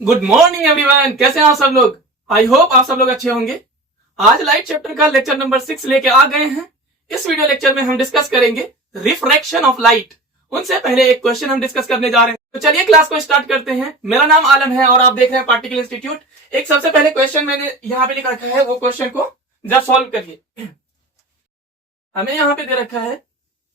Good morning everyone, कैसे हैं आप सब लोग। आई होप आप सब लोग अच्छे होंगे। आज लाइट चैप्टर का लेक्चर नंबर 6 लेके आ गए हैं। इस वीडियो लेक्चर में हम डिस्कस करेंगे रिफ्रैक्शन ऑफ लाइट। उनसे पहले एक क्वेश्चन हम डिस्कस करने जा रहे हैं, तो चलिए क्लास को स्टार्ट करते हैं। मेरा नाम आलम है और आप देख रहे हैं पार्टिकल इंस्टीट्यूट। एक सबसे पहले क्वेश्चन मैंने यहाँ पे लिख रखा है, वो क्वेश्चन को जरा सॉल्व करिए। हमें यहाँ पे दे रखा है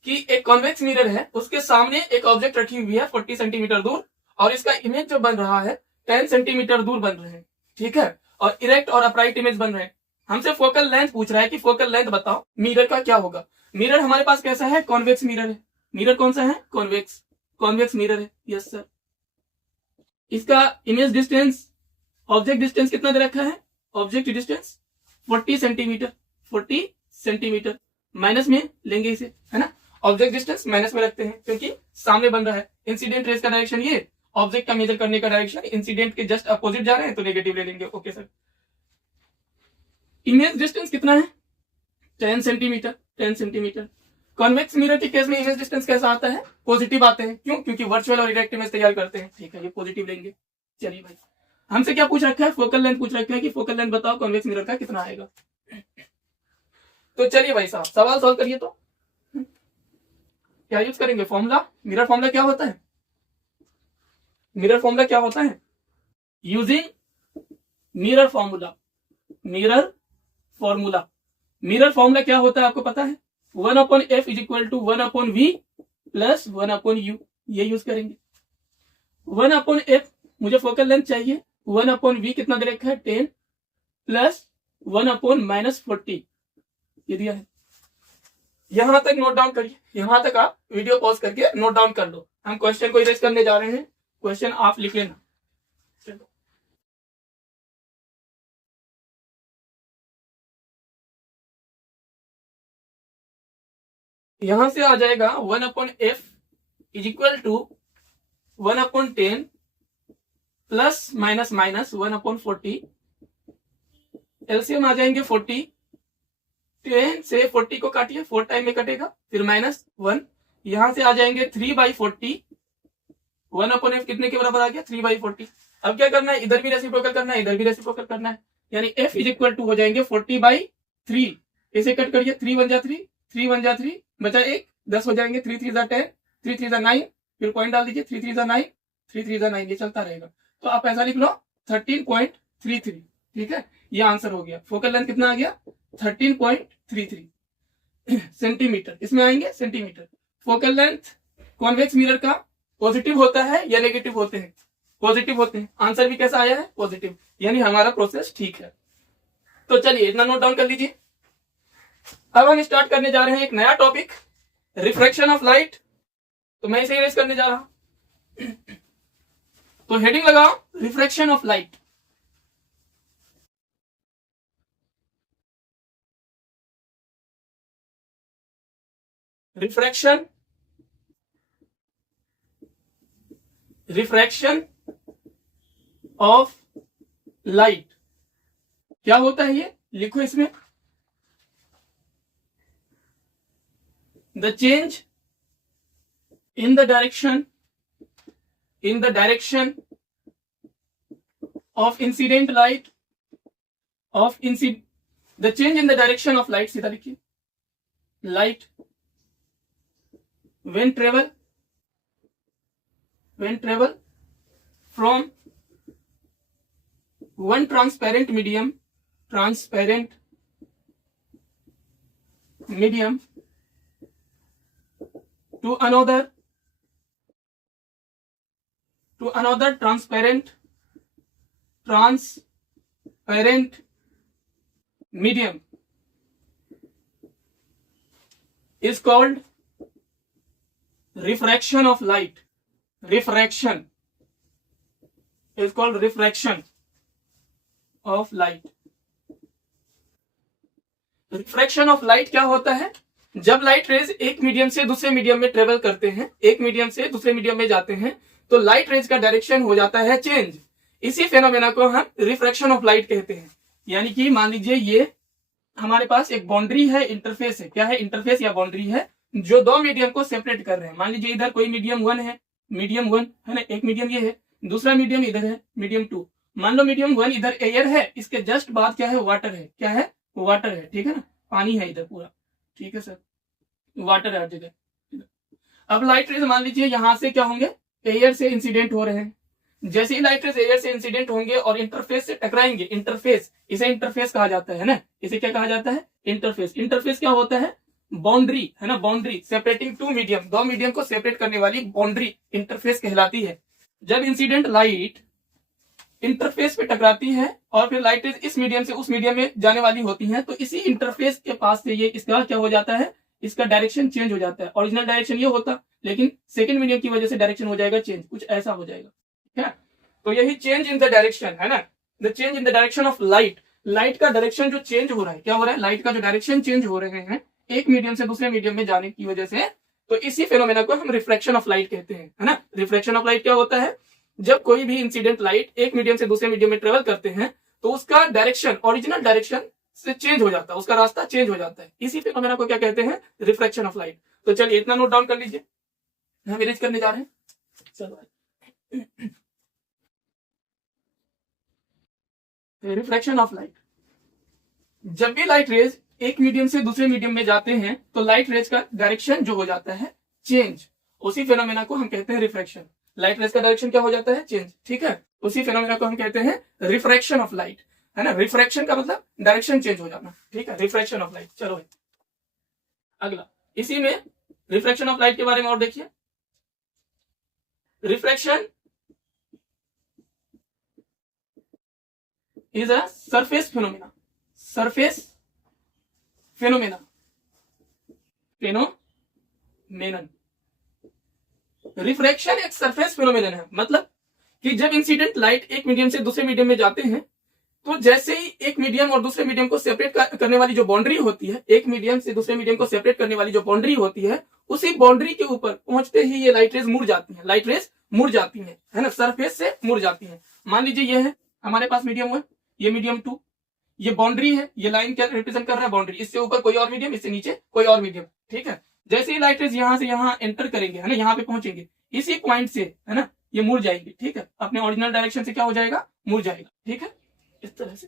कि एक कॉन्वेक्स मिरर है, उसके सामने एक ऑब्जेक्ट रखी हुई है 40 सेंटीमीटर दूर, और इसका इमेज जो बन रहा है 10 सेंटीमीटर दूर बन रहे हैं, ठीक है। और इरेक्ट और अपराइट इमेज बन रहे हैं। हमसे फोकल लेंथ पूछ रहा है कि फोकल लेंथ बताओ मिरर का क्या होगा। मिरर हमारे पास कैसा है, कॉन्वेक्स मिरर है। मिरर कौन सा है, कॉन्वेक्स। कॉन्वेक्स मिरर है, यस सर। इसका इमेज डिस्टेंस, ऑब्जेक्ट डिस्टेंस कितना दे रखा है, object distance 40 centimetre. 40 centimetre minus में लेंगे इसे, है ना। ऑब्जेक्ट डिस्टेंस माइनस में रखते हैं क्योंकि सामने बन रहा है। इंसिडेंट रेज का डायरेक्शन ये, ऑब्जेक्ट का मेजर करने का डायरेक्शन इंसिडेंट के जस्ट अपोजिट जा रहे हैं, तो नेगेटिव ले लेंगे। Okay sir. इमेज डिस्टेंस कितना है, 10 सेंटीमीटर। 10 सेंटीमीटर। कॉन्वेक्स मिरर के केस में इमेज डिस्टेंस कैसा आता है, पॉजिटिव आते हैं। क्यों, क्योंकि वर्चुअल और इरेक्ट इमेज तैयार करते हैं, ठीक है। ये पॉजिटिव लेंगे। चलिए भाई, हमसे क्या पूछ रखा है, फोकल लेंथ पूछ रखा है कि फोकल लेंथ बताओ कॉन्वेक्स मिरर का कितना आएगा। तो चलिए भाई साहब, सवाल सॉल्व करिए। तो क्या यूज करेंगे, फॉर्मूला। मिरर फॉर्मूला क्या होता है, मिरर फॉर्मूला क्या होता है, using mirror formula. Mirror formula, mirror formula क्या होता है आपको पता है, 1/f is equal to 1/v plus 1/u। ये यूज करेंगे। 1/f मुझे फोकल लेंथ चाहिए, 1/v कितना दे रखा है 10 प्लस 1/-40 ये दिया है। यहां तक नोट डाउन करिए, यहां तक आप वीडियो पॉज करके नोट डाउन कर लो। हम क्वेश्चन को इरेज करने जा रहे हैं, क्वेश्चन आप लिख लेना। चलो, यहां से आ जाएगा 1/f is equal to 1/10 plus minus minus 1/40। LCM आ जाएंगे 40। 10 से 40 को काटिए, 4 टाइम में कटेगा, फिर -1। यहां से आ जाएंगे 3/40। 1/f कितने के बराबर आ गया, 3/40। अब क्या करना है, इधर भी रेसिप्रोकल करना है, इधर भी रेसिप्रोकल करना है, यानी f इज इक्वल टू हो जाएंगे 40/3। इसे कट करिए, 3 1 जा 3, 3 1 जा 3, बचा 1, 10 हो जाएंगे। 3 3 जा 10, 3 3 जा 9, फिर पॉइंट डाल दीजिए, 3 3 जा 9, 3 3 जा 9, ये चलता रहेगा। तो आप ऐसा लिख लो 13.33, ठीक है। ये आंसर हो गया। फोकल लेंथ कितना आ गया, 13.33 सेंटीमीटर। इसमें आएंगे centimetre. Focal length convex mirror का पॉजिटिव होता है या नेगेटिव होते हैं, पॉजिटिव होते हैं। आंसर भी कैसा आया है, पॉजिटिव, यानी हमारा प्रोसेस ठीक है। तो चलिए इतना नोट डाउन कर लीजिए। अब हम स्टार्ट करने जा रहे हैं एक नया टॉपिक, रिफ्रैक्शन ऑफ लाइट। तो मैं इसे इरेज करने जा रहा हूं। तो हेडिंग लगाओ, refraction of light. Refraction, refraction of light क्या होता है, ये लिखो इसमें। The change in the direction of incident light, the change in the direction of light, सीधा लिखिए, light when travel from one transparent medium to another transparent medium is called refraction of light. Refraction is called refraction of light. Refraction of light क्या होता है, जब light raise एक medium से दूसरे medium में ट्रेवल करते हैं, एक मीडियम से दूसरे मीडियम में जाते हैं, तो लाइट रेज का डायरेक्शन हो जाता है चेंज। इसी फेनोमेना को हम रिफ्रैक्शन ऑफ लाइट कहते हैं। यानी कि मान लीजिए ये हमारे पास एक बाउंड्री है, इंटरफेस है। क्या है, इंटरफेस या बाउंड्री है जो दो मीडियम को सेपरेट कर रहे हैं। मान लीजिए इधर कोई मीडियम 1 है, मीडियम 1 है ना, एक मीडियम ये है, दूसरा मीडियम इधर है, मीडियम 2। मान लो मीडियम 1 इधर एयर है, इसके जस्ट बाद क्या है, वाटर है। क्या है, वाटर है, ठीक है ना, पानी है इधर पूरा, ठीक है सर, वाटर है हर जगह। अब लाइट रेज मान लीजिए यहां से क्या होंगे, एयर से इंसिडेंट हो रहे हैं। जैसे ही लाइट रेज एयर से इंसिडेंट होंगे और इंटरफेस से टकराएंगे, इंटरफेस, इसे इंटरफेस कहा जाता है ना, इसे क्या कहा जाता है, इंटरफेस। इंटरफेस क्या होता है, बाउंड्री है ना, बाउंड्री सेपरेटिंग टू मीडियम, दो मीडियम को सेपरेट करने वाली बाउंड्री इंटरफेस कहलाती है। जब इंसिडेंट लाइट इंटरफेस पे टकराती है और फिर लाइट रेज इस मीडियम से उस मीडियम में जाने वाली होती है, तो इसी इंटरफेस के पास से ये इसका क्या हो जाता है, इसका डायरेक्शन चेंज हो जाता है। ओरिजिनल डायरेक्शन ये होता, लेकिन सेकंड मीडियम की वजह से डायरेक्शन हो जाएगा चेंज, कुछ ऐसा हो जाएगा, ठीक है। तो यही चेंज इन द डायरेक्शन है ना, the change in the direction of light. Light का डायरेक्शन जो चेंज हो रहा है, क्या हो रहा है, लाइट का जो डायरेक्शन चेंज हो रहे हैं एक मीडियम से दूसरे मीडियम में जाने की वजह से, तो इसी फेनोमेना को हम रिफ्रैक्शन ऑफ लाइट कहते हैं, है ना। रिफ्रैक्शन ऑफ लाइट क्या होता है, जब कोई भी इंसिडेंट लाइट एक मीडियम से दूसरे मीडियम में ट्रेवल करते हैं तो उसका डायरेक्शन ओरिजिनल डायरेक्शन से चेंज हो जाता है, उसका रास्ता चेंज हो जाता है। इसी फेनोमेना को क्या कहते हैं, रिफ्रैक्शन ऑफ लाइट। तो चलिए इतना नोट डाउन कर लीजिए, हम इरेज करने जा रहे हैं। चलो रिफ्रैक्शन ऑफ लाइट, जब भी लाइट रेज एक मीडियम से दूसरे मीडियम में जाते हैं तो लाइट रेज का डायरेक्शन जो हो जाता है चेंज, उसी फेनोमेना को हम कहते हैं रिफ्रैक्शन। लाइट रेज का डायरेक्शन क्या हो जाता है, चेंज, ठीक है। उसी फेनोमेना को हम कहते हैं रिफ्रैक्शन ऑफ लाइट, है ना। रिफ्रैक्शन का मतलब डायरेक्शन चेंज हो जाना, ठीक है, रिफ्रैक्शन ऑफ लाइट। चलो भाई अगला, इसी में रिफ्रैक्शन ऑफ लाइट के बारे में और देखिए। Refraction is a surface phenomena, surface phenomena, phenomenon. Refraction एक सरफेस फेनोमेनन है, मतलब कि जब इंसिडेंट लाइट एक मीडियम से दूसरे मीडियम में जाते हैं तो जैसे ही एक मीडियम और दूसरे मीडियम को सेपरेट करने वाली जो बाउंड्री होती है, एक मीडियम से दूसरे मीडियम को सेपरेट करने वाली जो बाउंड्री होती है, उसी बाउंड्री के ऊपर पहुंचते ही ये लाइट रेज मुड़ जाती है, लाइट रेज मुड़ जाती है ना, सरफेस से मुड़ जाती है। मान लीजिए ये है हमारे पास मीडियम 1, ये मीडियम 2, ये बाउंड्री है, ये लाइन क्या रिप्रेजेंट कर रहा है, बाउंड्री। इससे ऊपर कोई और मीडियम, इससे नीचे कोई और मीडियम, ठीक है। जैसे ही लाइट रेज यहां से यहां एंटर करेंगे, है ना, यहाँ पे पहुंचेंगे, इसी पॉइंट से, है ना, ये मुड़ जाएंगे, ठीक है, अपने ओरिजिनल डायरेक्शन से क्या हो जाएगा, मुड़ जाएगा, ठीक है, इस तरह से।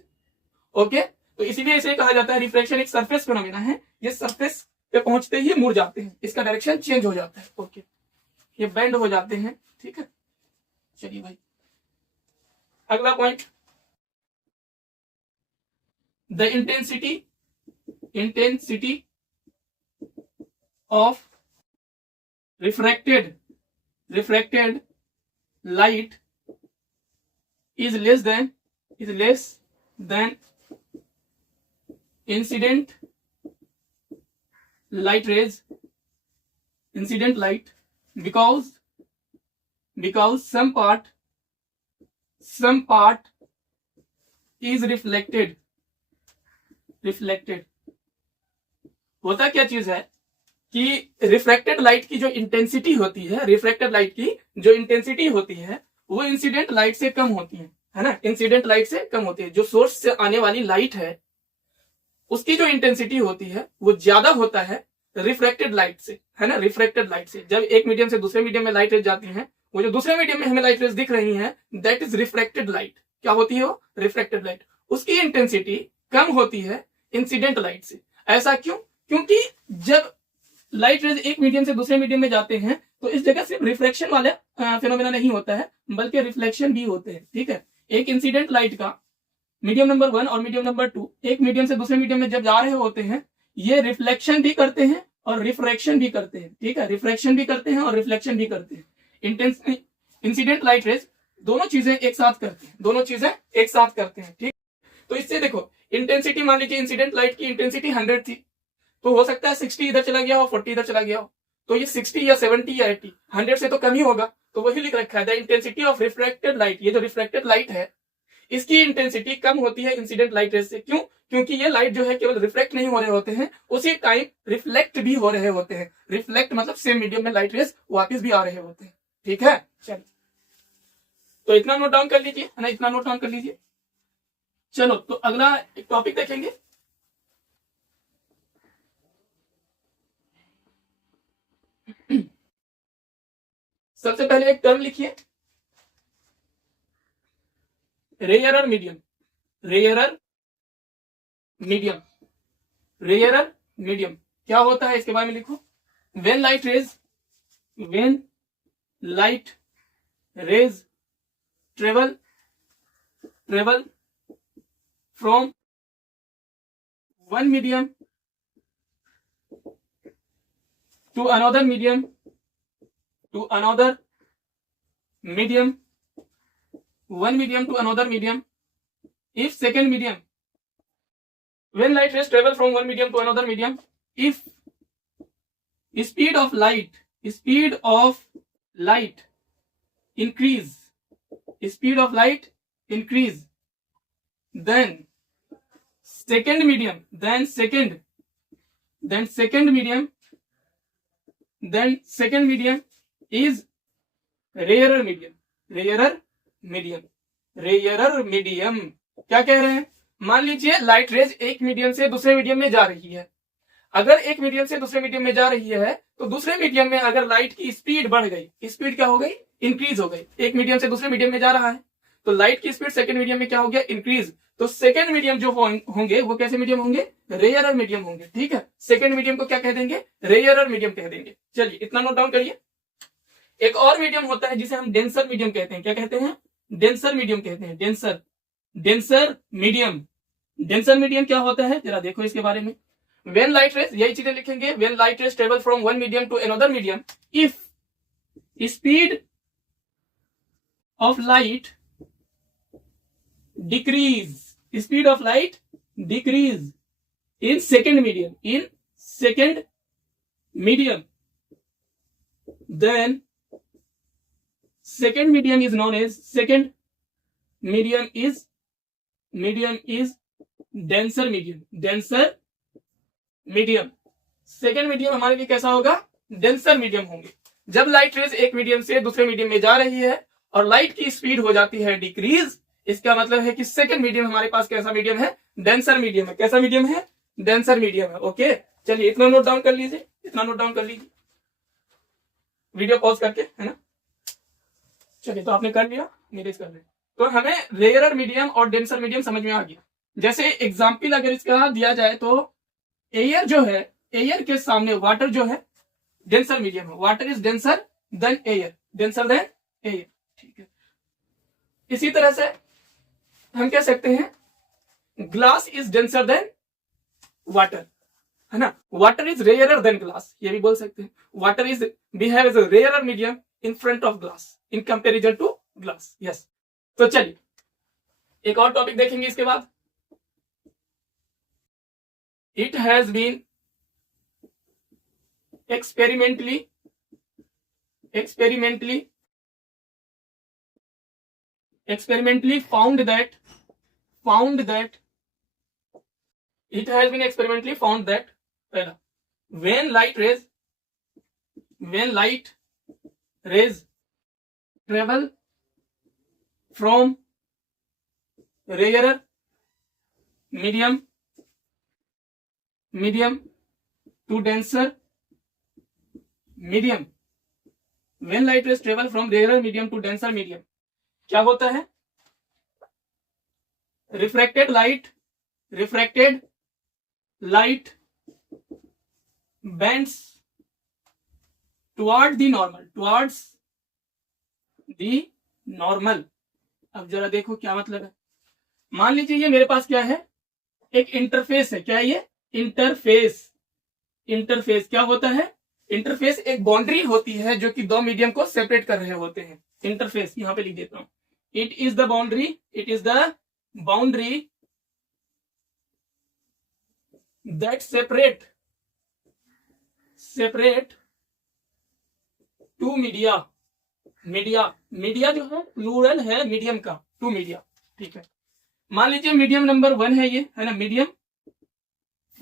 ओके, तो इसीलिए इसे कहा जाता है रिफ्रैक्शन एक सरफेस फेनोमेना है, ये सरफेस पे पहुंचते ही मुड़ जाते हैं, इसका डायरेक्शन चेंज हो जाता है। ओके, ये बेंड हो जाते हैं, ठीक है। चलिए भाई अगला point, the intensity of refracted light is less than incident light rays, incident light, because some part is reflected। होता क्या चीज है कि रिफ्रैक्टेड लाइट की जो इंटेंसिटी होती है, रिफ्रैक्टेड लाइट की जो इंटेंसिटी होती है वो इंसिडेंट लाइट से कम होती है ना, इंसिडेंट लाइट से कम होती है। जो सोर्स से आने वाली लाइट है उसकी जो इंटेंसिटी होती है वो ज्यादा होता है रिफ्रैक्टेड लाइट से, है ना, रिफ्रैक्टेड लाइट से। जब एक मीडियम से दूसरे मीडियम में लाइट रेज जाती है, वो जो दूसरे मीडियम में हमें लाइट रेज दिख रही है, दैट इज रिफ्रैक्टेड लाइट। क्या होती है वो, रिफ्रैक्टेड लाइट। उसकी इंटेंसिटी कम होती है इंसिडेंट लाइट से। ऐसा क्यों, क्योंकि जब लाइट रेज एक मीडियम से दूसरे मीडियम में जाते हैं तो इस जगह सिर्फ रिफ्लेक्शन वाले फेनोमेना नहीं होता है, बल्कि रिफ्लेक्शन भी होते हैं, ठीक है। एक इंसिडेंट लाइट का मीडियम नंबर 1 और मीडियम नंबर 2 एक मीडियम से दूसरे मीडियम में जब जा रहे होते हैं, ये रिफ्लेक्शन भी करते हैं और रिफ्रैक्शन भी करते हैं, ठीक है, रिफ्रैक्शन भी करते हैं और रिफ्लेक्शन भी करते हैं। इंसिडेंट लाइट रेज दोनों चीजें एक साथ करते हैं, दोनों चीजें एक साथ करते हैं, ठीक। तो इससे देखो इंटेंसिटी, मान लीजिए इंसिडेंट लाइट की इंटेंसिटी 100 थी, तो हो सकता है 60 इधर चला गया हो, 40 इधर चला गया हो, तो ये 60 या 70 या 80, 100 से तो कम ही होगा। तो वही लिख रखा है, the intensity of refracted light, ये जो रिफ्रैक्टेड लाइट है इसकी इंटेंसिटी कम होती है इंसिडेंट लाइट रेज से। क्यों, क्योंकि ये लाइट जो है केवल रिफ्लेक्ट नहीं हो रहे होते हैं, उसी टाइम रिफ्लेक्ट भी हो रहे होते हैं। रिफ्लेक्ट मतलब सेम मीडियम में लाइट रेज वापस भी आ रहे होते हैं, ठीक है। चलिए तो इतना नोट डाउन कर लीजिए, है ना, इतना नोट डाउन कर लीजिए। चलो तो अगला एक टॉपिक देखेंगे, सबसे पहले एक टर्म लिखिए, rarer medium, rarer medium, rarer medium क्या होता है इसके बारे में लिखो। When light raise, when light rays travel from one medium to another medium, one medium to another medium. If second medium, when light rays travel from one medium to another medium, if speed of light increase, then second medium is rarer medium. क्या कह रहे हैं? मान लीजिए light rays एक medium से दूसरे medium में जा रही है। अगर एक मीडियम से दूसरे मीडियम में जा रही है तो दूसरे मीडियम में अगर लाइट की स्पीड बढ़ गई, स्पीड क्या हो गई? इंक्रीज हो गई। एक मीडियम से दूसरे मीडियम में जा रहा है तो लाइट की स्पीड सेकंड मीडियम में क्या हो गया? इंक्रीज। तो सेकंड मीडियम जो होंगे वो कैसे मीडियम होंगे? रेयरर मीडियम होंगे। ठीक है, सेकंड मीडियम को क्या कह देंगे? रेयरर मीडियम कह देंगे। चलिए इतना नोट डाउन करिए। एक और मीडियम होता है जिसे हम डेंसर मीडियम कहते हैं। क्या कहते हैं? डेंसर मीडियम कहते हैं। डेंसर मीडियम क्या होता है जरा देखो इसके बारे में। व्हेन लाइट रेज, यही चीजें लिखेंगे। When light rays travel from one medium to another medium, if speed of light decrease in second medium, then second medium is known as denser medium। Second medium हमारे लिए कैसा होगा? Denser medium होंगे। जब light raise एक medium से दूसरे medium में जा रही है और लाइट की स्पीड हो जाती है डिक्रीज, इसका मतलब है कि सेकेंड मीडियम हमारे पास कैसा मीडियम है? डेंसर मीडियम है। कैसा मीडियम है? डेंसर मीडियम है। ओके, चलिए इतना नोट डाउन कर लीजिए, वीडियो पॉज करके, है ना। चलिए तो आपने कर लिया, मेरे कर रहे। तो हमें रेयरर मीडियम और डेंसर मीडियम समझ में आ गया। जैसे एग्जाम्पल अगर इसका दिया जाए तो एयर जो है, एयर के सामने वाटर जो है डेंसर मीडियम है। Water is denser than air, ठीक है। इसी तरह से हम कह सकते हैं glass is denser than water, है ना। Water is rarer than glass, ये भी बोल सकते हैं। Water is behave as a rarer medium in front of glass in comparison to glass. Yes, तो चलिए एक और टॉपिक देखेंगे इसके बाद। It has been experimentally found that it has been experimentally found that when light rays travel from rarer medium to denser medium, when light rays travel from rarer medium to denser medium, क्या होता है? Refracted light bends toward the normal. अब जरा देखो क्या मतलब है। मान लीजिए ये मेरे पास क्या है? एक इंटरफेस है। क्या है ये? इंटरफेस क्या होता है? इंटरफेस एक बाउंड्री होती है जो कि दो मीडियम को सेपरेट कर रहे होते हैं। इंटरफेस यहां पे लिख देता हूं। It is the boundary that separate two media जो है प्लूरल है मीडियम का, टू मीडिया। ठीक है, मान लीजिए मीडियम नंबर 1 है, ये है ना मीडियम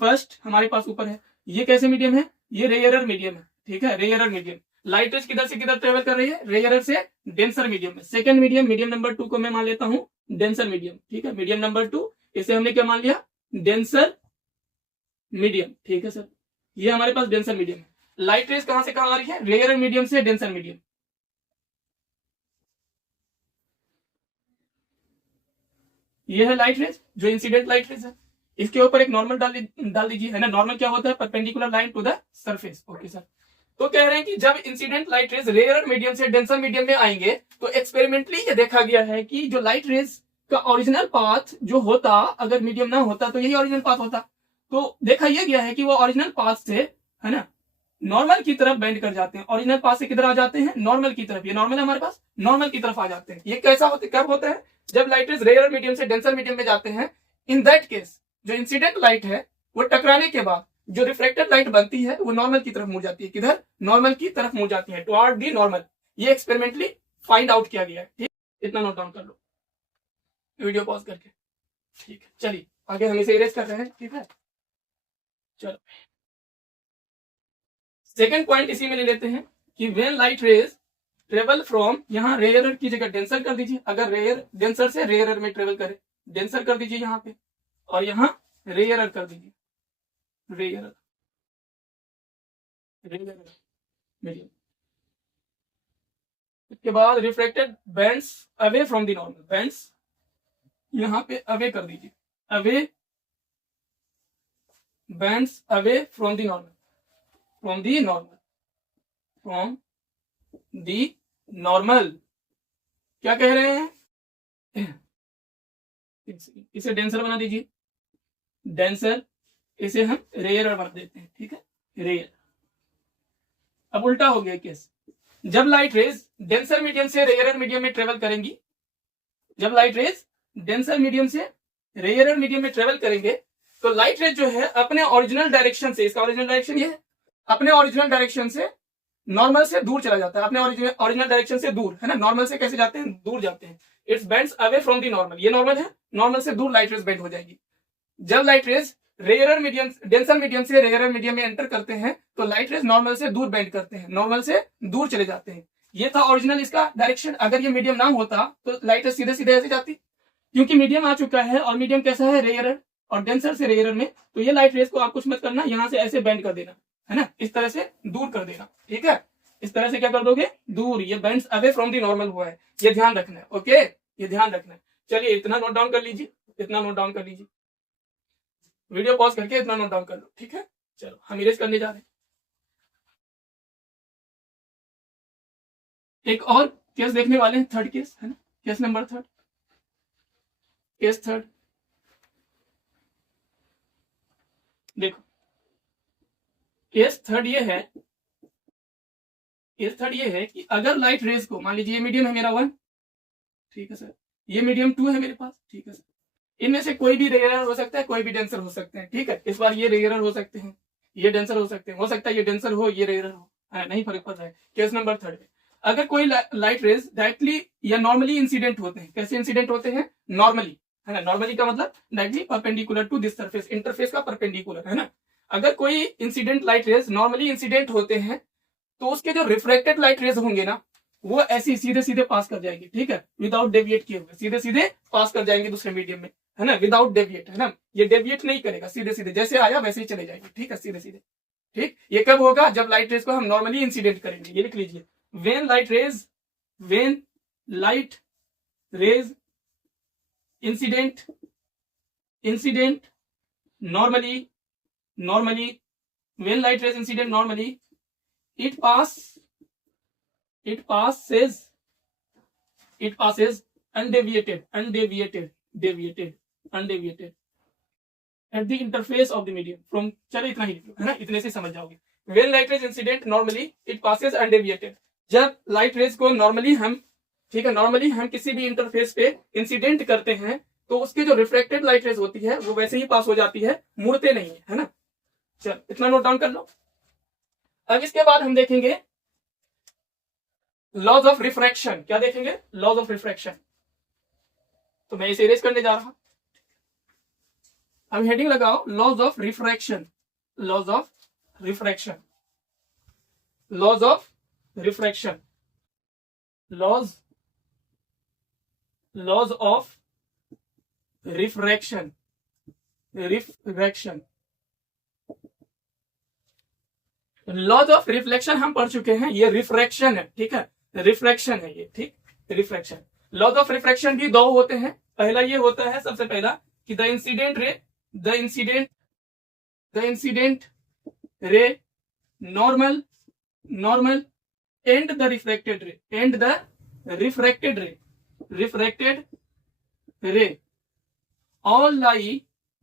फर्स्ट हमारे पास ऊपर है। ये कैसे मीडियम है? ये रेयरर मीडियम है। ठीक है, रेयरर मीडियम। लाइट रेज किधर से किधर ट्रेवल कर रही है? रेयरर से डेंसर मीडियम में। सेकंड मीडियम नंबर 2 को मैं मान लेता हूं डेंसर मीडियम। ठीक है, मीडियम नंबर 2, इसे हमने क्या मान लिया? Denser medium. ठीक है सर, ये हमारे पास डेंसर मीडियम है। लाइट रेज कहां से कहां आ रही है? रेयरर मीडियम से डेंसर मीडियम। ये है लाइट रेज जो इंसिडेंट लाइट रेज है, इसके ऊपर एक नॉर्मल डाल दीजिए, है ना। नॉर्मल क्या होता है, perpendicular line to the surface. Okay sir, तो कह रहे हैं कि जब incident light rays rare medium से डेंसर मीडियम में आएंगे तो एक्सपेरिमेंटली ये देखा गया है कि जो लाइट रेज का ओरिजिनल पाथ जो होता, अगर मीडियम ना होता तो यही ओरिजिनल पाथ होता। तो देखा यह गया है कि वो ओरिजिनल पाथ से, है ना, नॉर्मल की तरफ बेंड कर जाते हैं। ओरिजिनल पाथ से किधर आ जाते हैं, नॉर्मल की तरफ। ये नॉर्मल है हमारे पास, नॉर्मल की तरफ आ जाते हैं। ये कैसा होता है, कब होता है, जब लाइट रेज रेयर मीडियम से डेंसर मीडियम में जाते हैं। इन दैट केस जो इंसिडेंट लाइट है वो टकराने के बाद जो रिफ्लेक्टेड लाइट बनती है वो नॉर्मल की तरफ मुड़ जाती है। किधर, नॉर्मल की तरफ मुड़ जाती है, टुवर्ड दी नॉर्मल। ये एक्सपेरिमेंटली फाइंड आउट किया गया है। ठीक, इतना नोट डाउन कर लो वीडियो पॉज करके। ठीक है, चलिए आगे हम इसे इरेज कर रहे हैं। ठीक है, चलो सेकंड पॉइंट इसी में ले लेते हैं कि when light rays travel from, यहाँ रेयरर की जगह डेंसर कर दीजिए। अगर रेयर डेंसर से रेयरर में ट्रेवल करे, डेंसर कर दीजिए यहाँ पे, और यहाँ रेयरर कर दीजिए, रेयरर रेयरर मीडियम। इसके बाद reflected bands away from the normal, bands यहाँ पे अवे कर दीजिए, away, bands away from the normal, from the normal, from the normal. क्या कह रहे हैं, इसे डेंसर बना दीजिए, डेंसर, इसे हम रेयर बना देते हैं। ठीक है, रेयर। अब उल्टा हो गया केस, जब लाइट रेज डेंसर मीडियम से रेयर मीडियम में ट्रेवल करेंगी, जब लाइट रेज डेंसर मीडियम से रेयर मीडियम में ट्रेवल करेंगे तो लाइट रेज जो है अपने ओरिजिनल डायरेक्शन से, इसका ओरिजिनल डायरेक्शन ये है, अपने ओरिजिनल डायरेक्शन से नॉर्मल से दूर चला जाता है। अपने ओरिजिनल डायरेक्शन से दूर, है ना। नॉर्मल से कैसे जाते हैं, दूर जाते हैं। It's bends away from the normal, ये नॉर्मल है, नॉर्मल से दूर लाइट रेज बेंड हो जाएगी। जब light rays rare medium, denser medium से रेयर मीडियम में एंटर करते हैं तो लाइट रेज नॉर्मल से दूर बेंड करते हैं, नॉर्मल से दूर चले जाते हैं। ये था ओरिजिनल इसका डायरेक्शन। अगर ये मीडियम ना होता तो लाइट रेज सीधे सीधे ऐसे जाती, क्योंकि मीडियम आ चुका है और मीडियम कैसा है, रेयर और डेंसर से रेयर में। तो ये लाइट रेज को आप कुछ मत करना, यहाँ से ऐसे बेंड कर देना, है ना, इस तरह से दूर कर देना। ठीक है, इस तरह से क्या कर दोगे, दूर। ये bends away from the normal हुआ है, ये ध्यान रखना है। ओके, ये ध्यान रखना है। चलिए इतना नोट डाउन कर लीजिए, इतना नोट डाउन कर लीजिए, वीडियो पॉज करके इतना नोट डाउन कर लो। ठीक है, चलो हम इरेज करने जा रहे हैं। एक और केस देखने वाले हैं, थर्ड केस, है ना, case number third, case third. देखो केस थर्ड ये है, केस थर्ड ये है कि अगर लाइट रेज को, मान लीजिए ये मीडियम है मेरा 1, ठीक है सर, ये मीडियम 2 है मेरे पास, ठीक है सर। इनमें से कोई भी रेयरर हो सकता है, कोई भी डेंसर हो सकते हैं। ठीक है, इस बार ये रेयरर हो सकते हैं, ये डेंसर हो सकते हैं, हो सकता है ये डेंसर हो, ये रेयरर हो, है, नहीं फर्क पड़ रहा है। केस नंबर थर्ड में अगर कोई लाइट रेज डायरेक्टली या नॉर्मली इंसिडेंट होते हैं, कैसे इंसिडेंट होते हैं, नॉर्मली, है ना। नॉर्मली का मतलब directly perpendicular to this surface, interface का परपेंडिकुलर, है ना। अगर कोई incident light rays normally incident होते हैं तो उसके जो रिफ्लेक्टेड लाइट रेज होंगे ना, वो ऐसे सीधे सीधे पास कर जाएंगे। ठीक है, विदाउट डेविएट किए हुए सीधे सीधे पास कर जाएंगे दूसरे मीडियम में, है ना, विदाउट डेविएट, है ना। ये डेविएट नहीं करेगा, सीधे सीधे जैसे आया वैसे ही चले जाएंगे। ठीक है, सीधे सीधे। ठीक, ये कब होगा, जब लाइट रेज को हम नॉर्मली इंसिडेंट करेंगे। ये लिख लीजिए, when light raise incident normally when light rays incident normally it passes undeviated at the interface of the medium from, चलो इतना ही लिख लो, है ना, इतने से समझ जाओगे। when light rays incident normally it passes undeviated, जब लाइट रेज को नॉर्मली हम, ठीक है, नॉर्मली हम किसी भी इंटरफेस पे इंसिडेंट करते हैं तो उसके जो रिफ्लेक्टेड लाइट रेज होती है वो वैसे ही पास हो जाती है, मुड़ते नहीं है ना। चल इतना नोट डाउन कर लो। अब इसके बाद हम देखेंगे लॉज ऑफ रिफ्रैक्शन। क्या देखेंगे, लॉज ऑफ रिफ्रैक्शन। तो मैं इसे इरेज करने जा रहा हूं। अब हेडिंग लगाओ, laws of refraction, laws of refraction, laws of refraction, laws of refraction, laws of reflection हम पढ़ चुके हैं, ये रिफ्रैक्शन है। ठीक है, रिफ्रैक्शन है ये, ठीक, रिफ्रैक्शन। लॉज ऑफ रिफ्रैक्शन भी दो होते हैं, पहला ये होता है सबसे पहला कि the incident ray normal and the refracted रे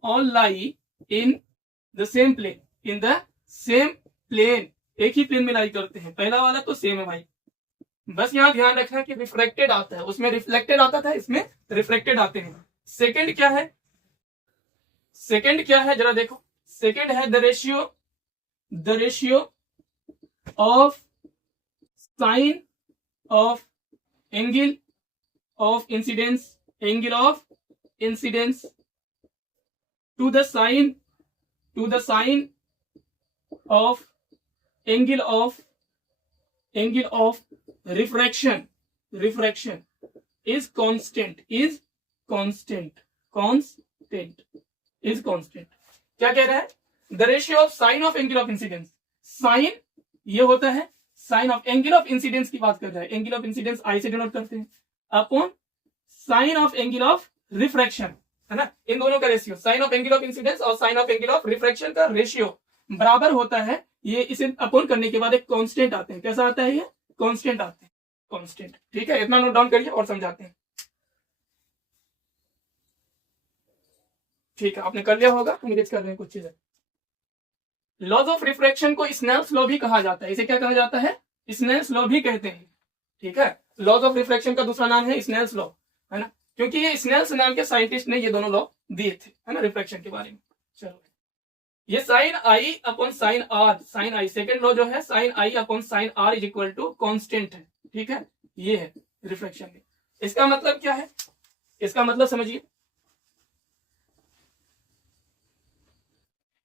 all lie in the same plane, एक ही प्लेन में लाई करते हैं। पहला वाला तो सेम है भाई, बस यहां ध्यान रखना कि रिफ्रैक्टेड आता है, उसमें रिफ्लेक्टेड आता था, इसमें रिफ्रैक्टेड आते हैं। सेकंड क्या है जरा देखो, सेकंड है the ratio of sine of angle of incidence to the sign of angle of refraction is constant। क्या कह रहा है? The ratio of sine of angle of incidence, sine ये होता है, sine of angle of incidence की बात कर रहा है, एंगल ऑफ इंसिडेंस आई से डिनोट करते हैं, upon sine of angle of refraction, है ना, इन दोनों का ratio, sine of angle of incidence और sine of angle of refraction का रेशियो बराबर होता है। ये इसे अपॉन करने के बाद एक कांस्टेंट आते हैं, कैसा आता है? ये कांस्टेंट आते हैं, कांस्टेंट। ठीक है, इतना नोट डाउन करिए और समझाते हैं। ठीक है, आपने कर लिया होगा, इमेज कर रहे हैं कुछ चीजें। लॉज ऑफ रिफ्रैक्शन को स्नेल्स लॉ भी कहा जाता है, इसे क्या कहा जाता है? स्नेल्स लॉ भी कहते हैं। ठीक है, लॉज ऑफ रिफ्रैक्शन का दूसरा नाम है स्नेल्स लॉ, है ना, क्योंकि ये स्नेल्स नाम के साइंटिस्ट ने ये दोनों लॉ दिए थे, है ना, रिफ्रैक्शन के बारे में। चलो, ये sine I upon sine R, sine I second law जो है, sine I upon sine R is equal to constant है। ठीक है, ये है रिफ्रैक्शन में। इसका मतलब क्या है? इसका मतलब समझिए,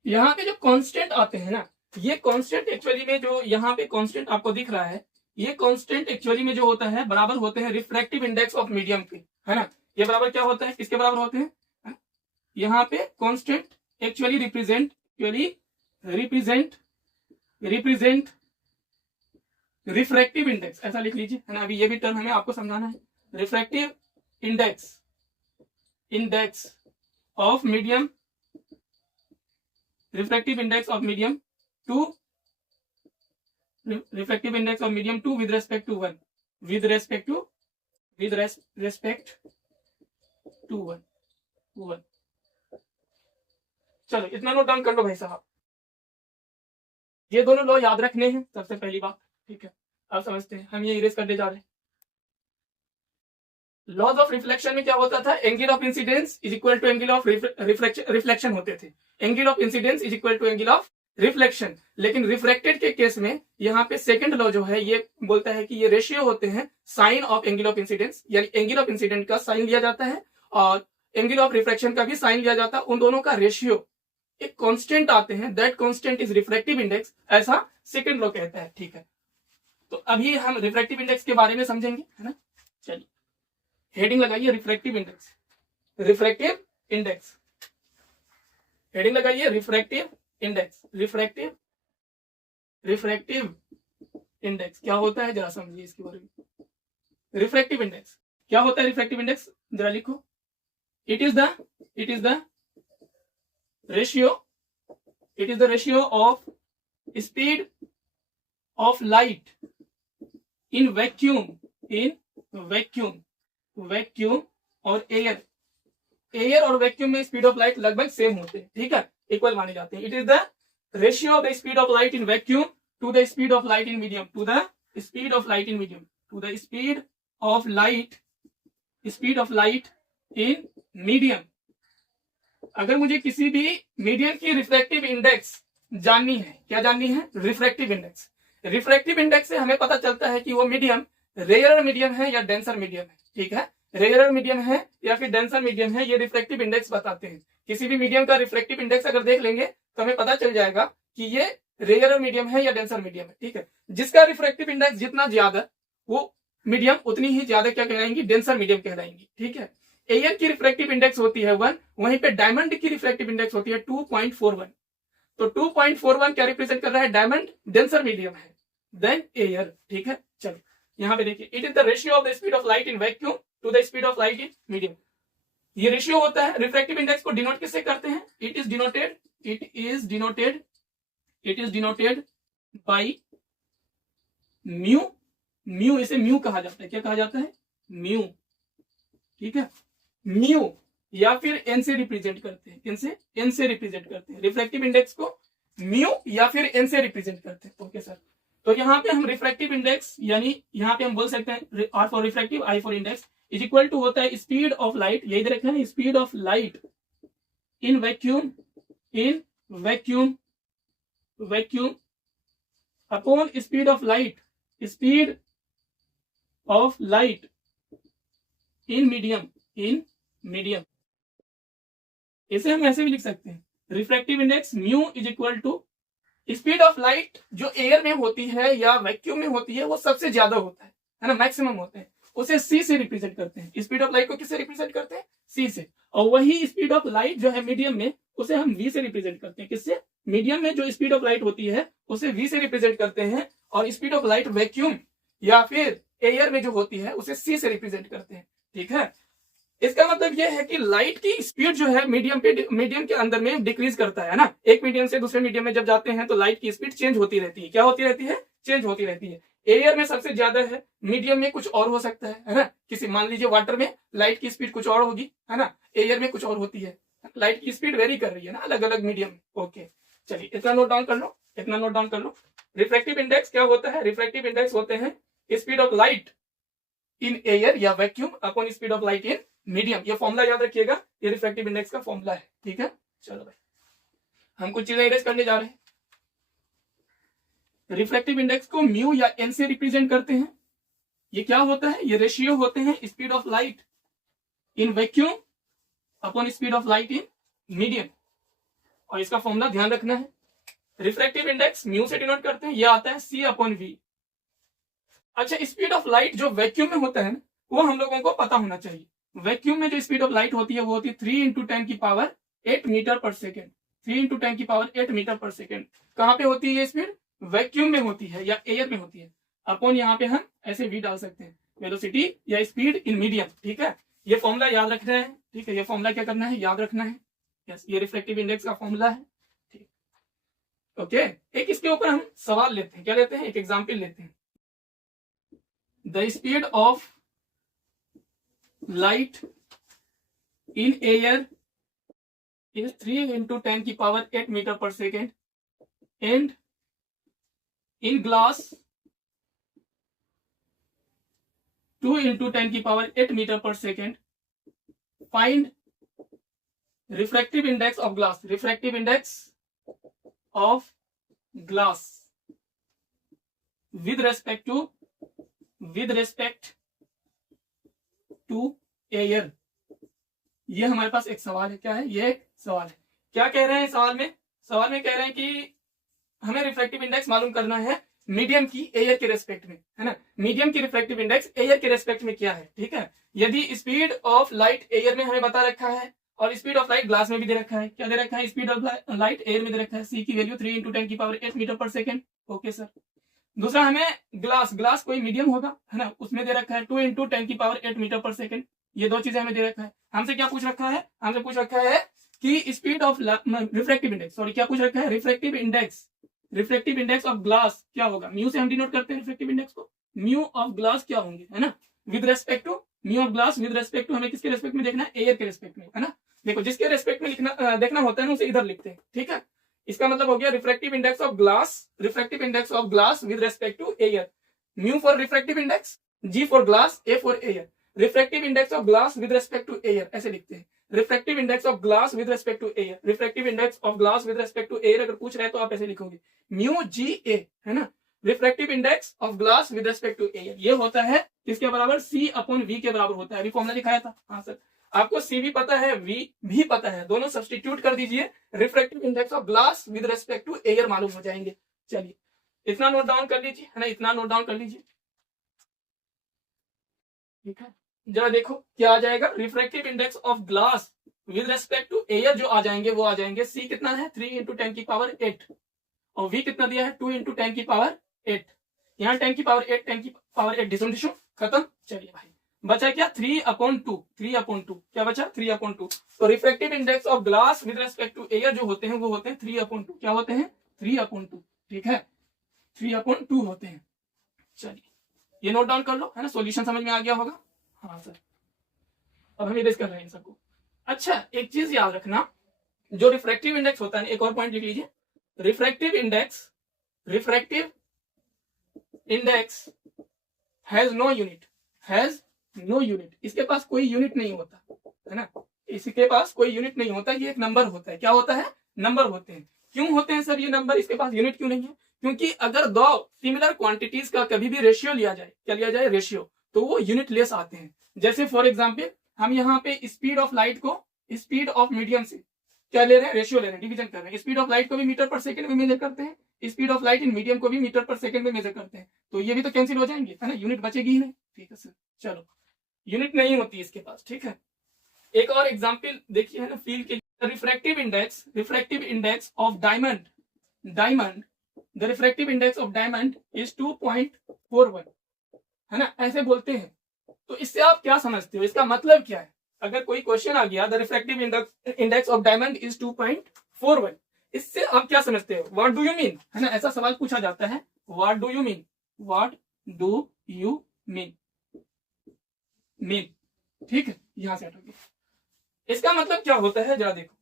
यहाँ के जो कांस्टेंट आते हैं ना, ये कांस्टेंट एक्चुअली में जो यहाँ पे कांस्टेंट आपको दिख रहा है, ये कांस्टेंट एक्चुअली में जो होता है बराबर होते हैं रिफ्रैक्टिव इंडेक्स ऑफ मीडियम के, है ना। ये बराबर क्या होता है? किसके बराबर होते हैं? यहाँ पे constant actually represent refractive index, ऐसा लिख लीजिए, है ना। अभी ये भी टर्म हमें आपको समझाना है। Refractive index of medium, refractive index of medium to with respect to 1, with respect to 1। चलो, इतना नोट डाउन कर लो भाई साहब। ये दोनों लॉ याद रखने हैं सबसे पहली बात। ठीक है, अब समझते हैं, हम ये इरेज करने जा रहे हैं। लॉज ऑफ रिफ्लेक्शन में क्या होता था? Angle of incidence is equal to angle of reflection होते थे। Angle of incidence is equal to angle of reflection. लेकिन रिफ्रैक्टेड के केस में यहाँ पे सेकंड लॉ जो है ये बोलता है कि ये रेशियो होते हैं sine of angle of incidence, यानी एंगल ऑफ इंसिडेंट का साइन लिया जाता है और एंगल ऑफ रिफ्रैक्शन का भी साइन लिया जाता है। उन दोनों का रेशियो एक कांस्टेंट आते हैं, that constant is refractive index, ऐसा सेकंड लॉ कहता है। ठीक है, तो अभी हम रिफ्रैक्टिव इंडेक्स के बारे में समझेंगे, है ना। चलिए, हेडिंग लगाइए रिफ्रैक्टिव इंडेक्स, हेडिंग लगाइए रिफ्रैक्टिव इंडेक्स क्या होता है जरा समझिए इसके बारे में। रिफ्रैक्टिव इंडेक्स क्या होता है? रिफ्रैक्टिव इंडेक्स जरा लिखो। It is the ratio of speed of light in vacuum और एयर और वैक्यूम में स्पीड ऑफ लाइट लगभग सेम होते हैं। ठीक है, इक्वल माने जाते हैं। It is the ratio of the speed of light in vacuum to the speed of light in medium, to the speed of light in medium. अगर मुझे किसी भी मीडियम की रिफ्रैक्टिव इंडेक्स जाननी है, क्या जाननी है? Refractive index. रिफ्रैक्टिव इंडेक्स से हमें पता चलता है कि वो मीडियम रेयर मीडियम है या डेंसर मीडियम है। ठीक है, रेयर मीडियम है या फिर डेंसर मीडियम है, ये रिफ्रैक्टिव इंडेक्स बताते हैं। किसी भी मीडियम का रिफ्रैक्टिव इंडेक्स अगर देख लेंगे तो हमें पता चल जाएगा कि ये रेयर मीडियम है या डेंसर मीडियम है। ठीक है, जिसका रिफ्रैक्टिव इंडेक्स जितना ज्यादा वो मीडियम उतनी ही ज्यादा क्या कहलाएंगी? Denser medium कहलाएंगी। ठीक है, एयर की रिफ्रैक्टिव इंडेक्स होती है 1, वहीं पे डायमंड की रिफ्रैक्टिव इंडेक्स होती है 2.41। तो 2.41 क्या रिप्रेजेंट कर रहा है? डायमंड डेंसर मीडियम है देन एयर। ठीक है, चलो यहाँ पे देखिए, it is the ratio of the speed of light in vacuum to the speed of light in medium. ये रेशियो होता है। रिफ्रैक्टिव इंडेक्स को डिनोट किससे करते हैं? It is denoted by mu. Mu, इसे म्यू कहा जाता है। क्या कहा जाता है? म्यू। ठीक है, म्यू या फिर एन से रिप्रेजेंट करते हैं। एन से रिप्रेजेंट करते हैं रिफ्रैक्टिव इंडेक्स को, म्यू या फिर एन से रिप्रेजेंट करते हैं। ओके सर, तो यहाँ पे हम रिफ्रैक्टिव इंडेक्स, यानी यहाँ पे हम बोल सकते हैं R for refractive, I for index, is equal to होता है स्पीड ऑफ लाइट, यही दे रखा है, speed of light in vacuum upon speed of light in medium. इसे हम ऐसे भी लिख सकते हैं, refractive index mu is equal to speed of light जो एयर में होती है या वैक्यूम में होती है वो सबसे ज्यादा होता है ना, मैक्सिमम होता है, उसे सी से रिप्रेजेंट करते हैं। स्पीड ऑफ लाइट को किससे रिप्रेजेंट करते हैं? सी से। और वही स्पीड ऑफ लाइट जो है मीडियम में, उसे हम वी से रिप्रेजेंट करते हैं। किससे? मीडियम में जो स्पीड ऑफ लाइट होती है उसे वी से रिप्रेजेंट करते हैं, और स्पीड ऑफ लाइट वैक्यूम या फिर एयर में जो होती है उसे सी से रिप्रेजेंट करते हैं। ठीक है, इसका मतलब यह है कि लाइट की स्पीड जो है मीडियम के अंदर में डिक्रीज करता है ना। एक मीडियम से दूसरे मीडियम में जब जाते हैं तो लाइट की स्पीड चेंज होती रहती है। क्या होती रहती है? चेंज होती रहती है। एयर में सबसे ज्यादा है, मीडियम में कुछ और हो सकता है ना। किसी, मान लीजिए वाटर में लाइट की स्पीड कुछ और होगी, है ना, एयर में कुछ और होती है। लाइट की स्पीड वेरी कर रही है ना अलग अलग मीडियम में। ओके, चलिए इतना नोट डाउन कर लो। रिफ्रैक्टिव इंडेक्स क्या होता है? रिफ्रैक्टिव इंडेक्स होते हैं speed of light in air या vacuum upon speed of light in medium. ये फॉर्मूला याद रखिएगा, ये रिफ्रैक्टिव इंडेक्स का फॉर्मूला है। ठीक है, चलो भाई हम कुछ चीजें इरेज करने जा रहे हैं। रिफ्रैक्टिव इंडेक्स को म्यू या एन से रिप्रेजेंट करते हैं। ये क्या होता है? ये रेशियो होते हैं speed of light in vacuum upon speed of light in medium, और इसका फॉर्मूला ध्यान रखना है। रिफ्रैक्टिव इंडेक्स म्यू से डिनोट करते हैं, ये आता है सी अपॉन वी। अच्छा, स्पीड ऑफ लाइट जो वैक्यूम में होता है ना, वो हम लोगों को पता होना चाहिए। वैक्यूम में जो स्पीड ऑफ लाइट होती है वो होती है 3 × 10⁸ मीटर पर सेकेंड। 3 × 10⁸ मीटर पर सेकेंड। कहाँ पे होती है ये स्पीड? वैक्यूम में होती है या एयर में होती है। अपॉन यहाँ पे हम ऐसे वी डाल सकते हैं, वेलोसिटी या स्पीड इन मीडियम। ठीक है, ये फॉर्मूला याद रखना है। ठीक है, ये फॉर्मूला क्या करना है? याद रखना है। यस, ये रिफ्रैक्टिव इंडेक्स का फॉर्मूला है। ठीक, ओके, एक इसके ऊपर हम सवाल लेते हैं। क्या लेते हैं? एक एग्जाम्पल लेते हैं। The speed of light in air is 3 × 10⁸ meter per second, and in glass 2 × 10⁸ meter per second. Find refractive index of glass. Refractive index of glass with respect to air. ये हमारे पास एक सवाल है। क्या है? ये एक सवाल है। क्या कह रहे हैं सवाल में कह रहे हैं कि हमें रिफ्रैक्टिव इंडेक्स मालूम करना है मीडियम की एयर के रेस्पेक्ट में, है ना। मीडियम की रिफ्रैक्टिव इंडेक्स एयर के रेस्पेक्ट में क्या है? ठीक है, यदि स्पीड ऑफ लाइट एयर में हमें बता रखा है और स्पीड ऑफ लाइट ग्लास में भी दे रखा है। क्या दे रखा है? स्पीड ऑफ लाइट एयर में दे रखा है, सी की वैल्यू 3 × 10⁸ मीटर पर सेकेंड। Okay sir. दूसरा हमें ग्लास कोई मीडियम होगा, है ना, उसमें दे रखा है 2 × 10⁸ मीटर पर सेकेंड। ये दो चीजें हमें दे रखा है। हमसे क्या पूछ रखा है? हमसे पूछ रखा है कि speed of refractive index, sorry क्या पूछ रखा है? रिफ्रैक्टिव इंडेक्स ऑफ ग्लास क्या होगा? म्यू से हम डिनोट करते हैं रिफ्रैक्टिव इंडेक्स को। म्यू ऑफ ग्लास क्या होंगे, है ना, with respect to mu of glass with respect to, हमें किसके रेस्पेक्ट में देखना है? एयर के रेस्पेक्ट में, है ना। देखो, जिसके रेस्पेक्ट में देखना होता है ना, उसे इधर लिखते हैं। ठीक है, इसका मतलब हो गया refractive index of glass with respect to air. Mu for refractive index, G for glass, A for air. Refractive index of glass with respect to air, ऐसे लिखते हैं। Refractive index of glass with respect to air. Refractive index of glass with respect to air अगर पूछ रहे हैं तो आप ऐसे लिखोगे, म्यू जी ए, है ना। Refractive index of glass with respect to air, ये होता है किसके बराबर? सी अपॉन वी के बराबर होता है। अभी फॉर्मूला दिखाया था। हाँ सर, आपको सी भी पता है, वी भी पता है, दोनों सब्स्टिट्यूट कर दीजिए, refractive index of glass with respect to air मालूम हो जाएंगे। चलिए इतना नोट डाउन कर लीजिए, है ना, इतना नोट डाउन कर लीजिए। ठीक है, जरा देखो क्या आ जाएगा। Refractive index of glass with respect to air जो आ जाएंगे वो आ जाएंगे, सी कितना है? 3 × 10⁸, और वी कितना दिया है? 2 × 10⁸। यहाँ 10⁸ 10⁸ डिसम खत्म। चलिए भाई बचा क्या 3/2, 3/2 क्या बचा 3/2। तो refractive index of glass with respect to air जो होते हैं वो होते हैं 3/2। क्या होते हैं 3/2, ठीक है 3/2 होते हैं। चलिए ये नोट डाउन कर लो, है ना, सॉल्यूशन समझ में आ गया होगा। हाँ सर, अब हम इरेज कर रहे हैं इन सबको। अच्छा एक चीज याद रखना, जो रिफ्रैक्टिव इंडेक्स होता है, एक और पॉइंट लिख लीजिए, refractive index has no unit, इसके पास कोई यूनिट नहीं होता, है ना, इसके पास कोई यूनिट नहीं होता, ये एक नंबर होता है। क्या होता है, नंबर होते हैं। क्यों होते हैं सर ये नंबर, इसके पास यूनिट क्यों नहीं है? क्योंकि अगर दो सिमिलर क्वांटिटीज का कभी भी रेशियो लिया जाए, क्या लिया जाए, रेशियो, तो वो यूनिट लेस आते हैं। जैसे फॉर एग्जाम्पल हम यहाँ पे स्पीड ऑफ लाइट को स्पीड ऑफ मीडियम से क्या ले रहे हैं, रेशियो ले रहे हैं, डिवीजन कर रहे हैं। स्पीड ऑफ लाइट को भी मीटर पर सेकंड में मेजर करते हैं, speed of light in medium को भी मीटर पर सेकंड में मेजर करते हैं, तो ये भी तो कैंसिल हो जाएंगे, है ना, यूनिट बचेगी ही नहीं। ठीक है सर, चलो यूनिट नहीं होती इसके पास, ठीक है। एक और एग्जांपल देखिए, है ना, फील के refractive index of diamond the refractive index of diamond is 2.41, है ना, ऐसे बोलते हैं। तो इससे आप क्या समझते हो, इसका मतलब क्या है? अगर कोई क्वेश्चन आ गया the refractive index of diamond is 2.41, इससे आप क्या समझते हो, व्हाट डू यू मीन, है ना, ऐसा सवाल पूछा जाता है, व्हाट डू यू मीन, ठीक है, यहां से हटोगे। इसका मतलब क्या होता है जरा देखो,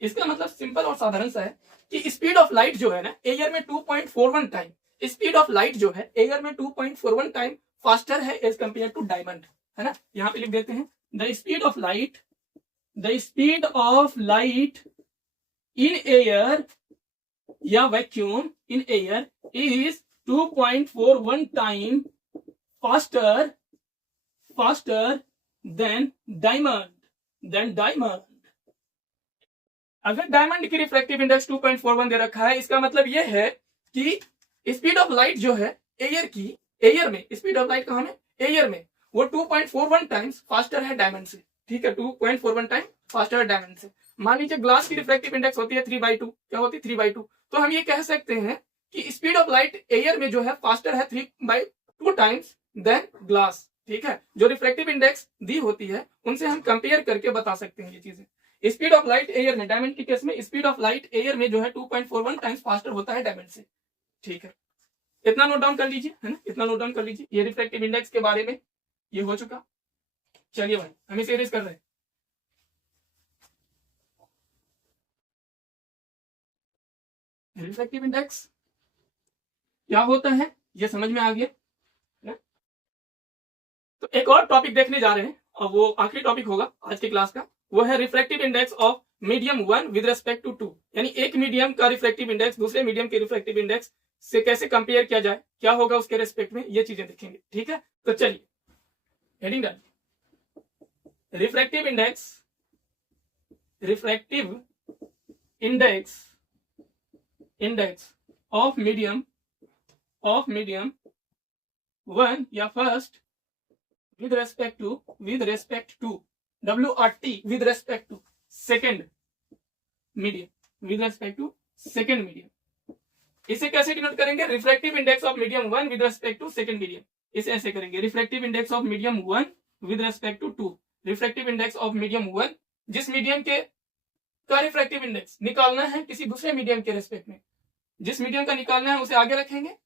इसका मतलब सिंपल और साधारण सा है कि स्पीड ऑफ लाइट जो है ना एयर में 2.41 टाइम, स्पीड ऑफ लाइट जो है एयर में 2.41 टाइम फास्टर है एज कंपेयर टू डायमंड, है ना। यहां पे लिख देते हैं the speed of light in air या vacuum in air is 2.41 time faster than diamond। अगर डायमंड की रिफ्रैक्टिव इंडेक्स 2.41 दे रखा है, इसका मतलब यह है कि स्पीड ऑफ लाइट जो है एयर में स्पीड ऑफ लाइट कहां में, एयर में, वो 2.41 टाइम्स फास्टर है डायमंड से, ठीक है, 2.41 टाइम फास्टर है डायमंड से। मान लीजिए ग्लास की रिफ्रैक्टिव इंडेक्स होती है 3/2, क्या होती है 3/2, तो हम ये कह सकते हैं कि स्पीड ऑफ लाइट एयर में जो है फास्टर है 3/2 टाइम्स देन ग्लास, ठीक है। जो रिफ्रैक्टिव इंडेक्स दी होती है उनसे हम कंपेयर करके बता सकते हैं ये चीजें। स्पीड ऑफ लाइट एयर में, डायमंड के केस में स्पीड ऑफ लाइट एयर में जो है 2.41 टाइम्स फास्टर होता है डायमंड से, ठीक है। इतना नोट डाउन कर लीजिए, है ना, इतना नोट डाउन कर लीजिए। ये रिफ्रैक्टिव इंडेक्स के बारे में ये हो चुका। चलिए भाई हम इसे इरेज कर रहे हैं। रिफ्रैक्टिव इंडेक्स क्या होता है ये समझ में आ गया ना? तो एक और टॉपिक देखने जा रहे हैं और वो आखिरी टॉपिक होगा आज की क्लास का, वो है refractive index of medium 1 with respect to 2, यानी एक मीडियम का रिफ्रैक्टिव इंडेक्स दूसरे मीडियम के रिफ्रैक्टिव इंडेक्स से कैसे कंपेयर किया जाए, क्या होगा उसके रेस्पेक्ट में, ये चीजें देखेंगे, ठीक है। तो चलिए हेडिंग डाल, रिफ्रैक्टिव इंडेक्स ऑफ मीडियम 1 या first with respect to WRT with respect to second medium, इसे कैसे डिनोट करेंगे, refractive index of medium 1 with respect to second medium, इसे ऐसे करेंगे, refractive index of medium 1 with respect to 2, refractive index of medium 1, जिस medium के का refractive index निकालना है किसी दूसरे मीडियम के रेस्पेक्ट में, जिस मीडियम का निकालना है उसे आगे रखेंगे,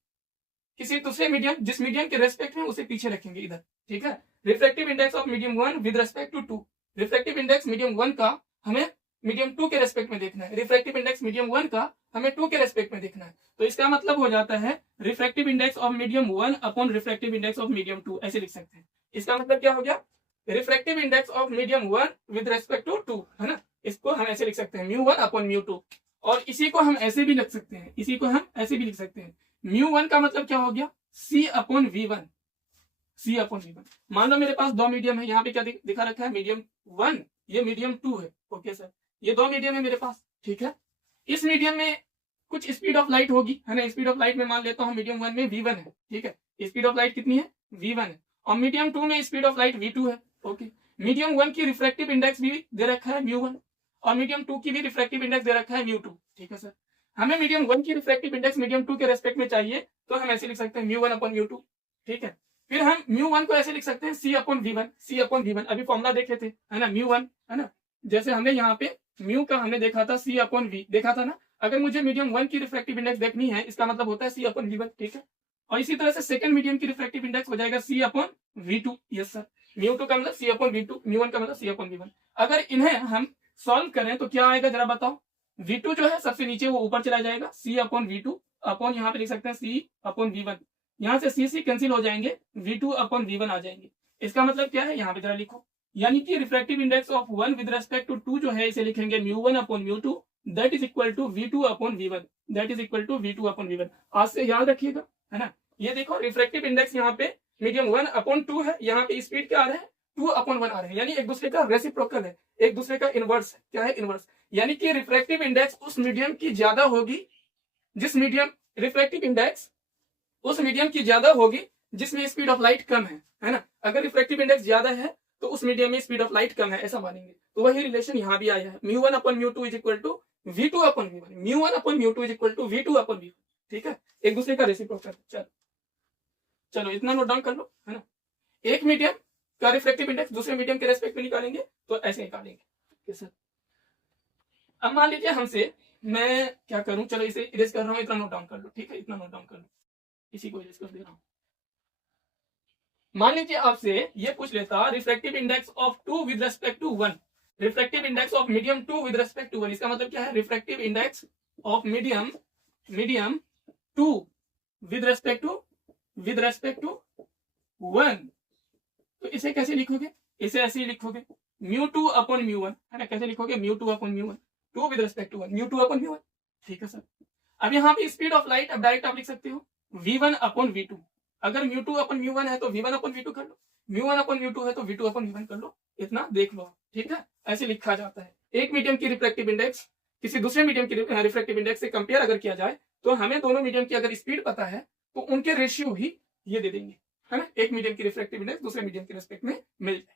किसी दूसरे मीडियम जिस मीडियम के रेस्पेक्ट में उसे पीछे रखेंगे इधर, ठीक है। Refractive index of medium 1 with respect to 2, refractive index medium 1 का हमें मीडियम 2 के रेस्पेक्ट में देखना है, रिफ्रैक्टिव इंडेक्स मीडियम 1 का हमें 2 के रेस्पेक्ट में देखना है। तो इसका मतलब हो जाता है refractive index of medium 1 upon refractive index of medium 2, ऐसे लिख सकते हैं। इसका मतलब क्या हो गया, refractive index of medium 1 with respect to 2, है ना, इसको हम ऐसे लिख सकते हैं μ1 अपॉन μ2, और इसी को हम ऐसे भी लिख सकते हैं, μ1 का मतलब क्या हो गया, C अपॉन V1। मान लो मेरे पास दो मीडियम है, यहाँ पे क्या दिखा रखा है, मीडियम 1, ये मीडियम 2 है, ओके सर, ये दो मीडियम है मेरे पास, ठीक है। इस मीडियम में कुछ स्पीड ऑफ लाइट होगी, है ना, स्पीड ऑफ लाइट में मान लेता हूँ मीडियम 1 में V1 है, ठीक है, स्पीड ऑफ लाइट कितनी है, V1 है, और मीडियम 2 में स्पीड ऑफ लाइट V2 है, ओके। मीडियम 1 की रिफ्रैक्टिव इंडेक्स भी दे रखा है μ1, और मीडियम 2 की भी रिफ्रैक्टिव इंडेक्स दे रखा है μ2, ठीक है सर। हमें मीडियम 1 की रिफ्रैक्टिव इंडेक्स मीडियम 2 के रेस्पेक्ट में चाहिए, तो हम ऐसे लिख सकते हैं μ1 अपॉन μ2, ठीक है। फिर हम μ1 को ऐसे लिख सकते हैं C/V1 अभी फॉर्मूला देखे थे, है ना, μ1, है ना, जैसे हमने यहाँ पे म्यू का हमने देखा था C/V देखा था ना। अगर मुझे मीडियम 1 की रिफ्रैक्टिव इंडेक्स देखनी है, इसका मतलब होता है C/V1, ठीक है। और इसी तरह से सेकंड मीडियम की रिफ्रैक्टिव इंडेक्स हो जाएगा C/V2, यस सर। μ2 का मतलब C/V2, μ1 का मतलब C/V1। अगर इन्हें हम सॉल्व करें तो क्या आएगा जरा बताओ। V2 जो है सबसे नीचे वो ऊपर चला जाएगा, C/V2 अपॉन यहाँ पे लिख सकते हैं C/V1। यहाँ से C कैंसिल हो जाएंगे, V2/V1 आ जाएंगे। इसका मतलब क्या है, यहाँ पे जरा लिखो, यानी कि refractive index of 1 with respect to 2 जो है इसे लिखेंगे μ1/μ2 that is equal to V2/V1, that is equal to V2/V1। आज से याद रखिएगा, है ना। ये देखो रिफ्रैक्टिव इंडेक्स यहाँ पे मीडियम 1/2 है, यहाँ पे स्पीड क्या आ रहा है 2/1 आ रहा है, यानी एक दूसरे का रेसिप्रोकल है, एक दूसरे का इनवर्स है। क्या है, इनवर्स। यानी कि रिफ्रैक्टिव इंडेक्स उस मीडियम की ज्यादा होगी जिस मीडियम रिफ्रैक्टिव इंडेक्स उस मीडियम की ज्यादा होगी जिसमें स्पीड ऑफ लाइट कम है ना। अगर रिफ्रैक्टिव इंडेक्स ज्यादा है तो उस मीडियम में स्पीड ऑफ लाइट कम है, ऐसा मानेंगे। तो वही रिलेशन यहाँ भी आया है, μ1/μ2 is equal to V2/V1, μ1/μ2 is equal to V2/V1, ठीक है, एक दूसरे का रेसिप्रोकल। चलो इतना नोट डाउन कर लो, है ना। एक मीडियम का रिफ्रैक्टिव इंडेक्स दूसरे मीडियम के रेस्पेक्ट में निकालेंगे तो ऐसे निकालेंगे सर। अब मान लीजिए हमसे, मैं क्या करूं, चलो इसे इरेज कर रहा हूं, इतना नोट डाउन कर लो, ठीक है, इतना नोट डाउन कर लो, इसी को इरेज कर दे रहा हूं। मान लीजिए आपसे ये पूछ लेता refractive index of 2 with respect to 1, refractive index of medium 2 with respect to 1। इसका मतलब क्या है, refractive index of medium 2 with respect to 1। तो इसे कैसे लिखोगे, इसे ऐसे ही लिखोगे μ2/μ1, है ना। कैसे लिखोगे, μ2/μ1, 2 विद रेस्पेक्ट टू 1, μ2/μ1, ठीक है सर। अब यहाँ पे स्पीड ऑफ लाइट अब डायरेक्ट आप लिख सकते हो V1/V2। अगर μ2/μ1 है तो V1/V2 कर लो, μ1/μ2 है तो V2/V1 कर लो, इतना देख लो, ठीक है। ऐसे लिखा जाता है। एक मीडियम की रिफ्रैक्टिव इंडेक्स किसी दूसरे मीडियम की रिफ्रैक्टिव इंडेक्स से कंपेयर अगर किया जाए तो हमें दोनों मीडियम की अगर स्पीड पता है तो उनके रेशियो ही ये दे देंगे, है ना। एक मीडियम की रिफ्रैक्टिव इंडेक्स दूसरे मीडियम के रेस्पेक्ट में मिल जाएगा,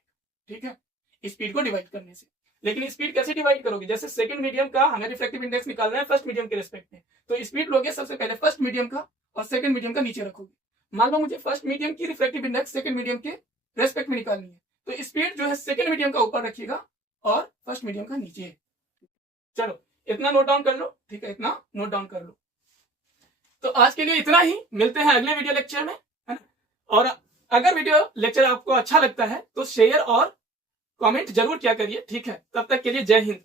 ठीक है, स्पीड को डिवाइड करने से। लेकिन स्पीड कैसे डिवाइड करोगे, जैसे सेकंड मीडियम का हमें रिफ्रैक्टिव इंडेक्स निकालना है फर्स्ट मीडियम के रेस्पेक्ट में, तो स्पीड लोगे सबसे पहले फर्स्ट मीडियम का और सेकंड मीडियम का नीचे रखोगे। मान लो मुझे फर्स्ट मीडियम की रिफ्रैक्टिव इंडेक्स सेकंड मीडियम के रेस्पेक्ट में निकालनी है, तो स्पीड जो है सेकंड मीडियम का ऊपर रखिएगा और फर्स्ट मीडियम का नीचे। चलो इतना नोट डाउन कर लो, ठीक है, इतना नोट डाउन कर लो। तो आज के लिए इतना ही, मिलते हैं अगले वीडियो लेक्चर में, है ना। और अगर वीडियो लेक्चर आपको अच्छा लगता है तो शेयर और कमेंट जरूर किया करिए, ठीक है। तब तक के लिए जय हिंद।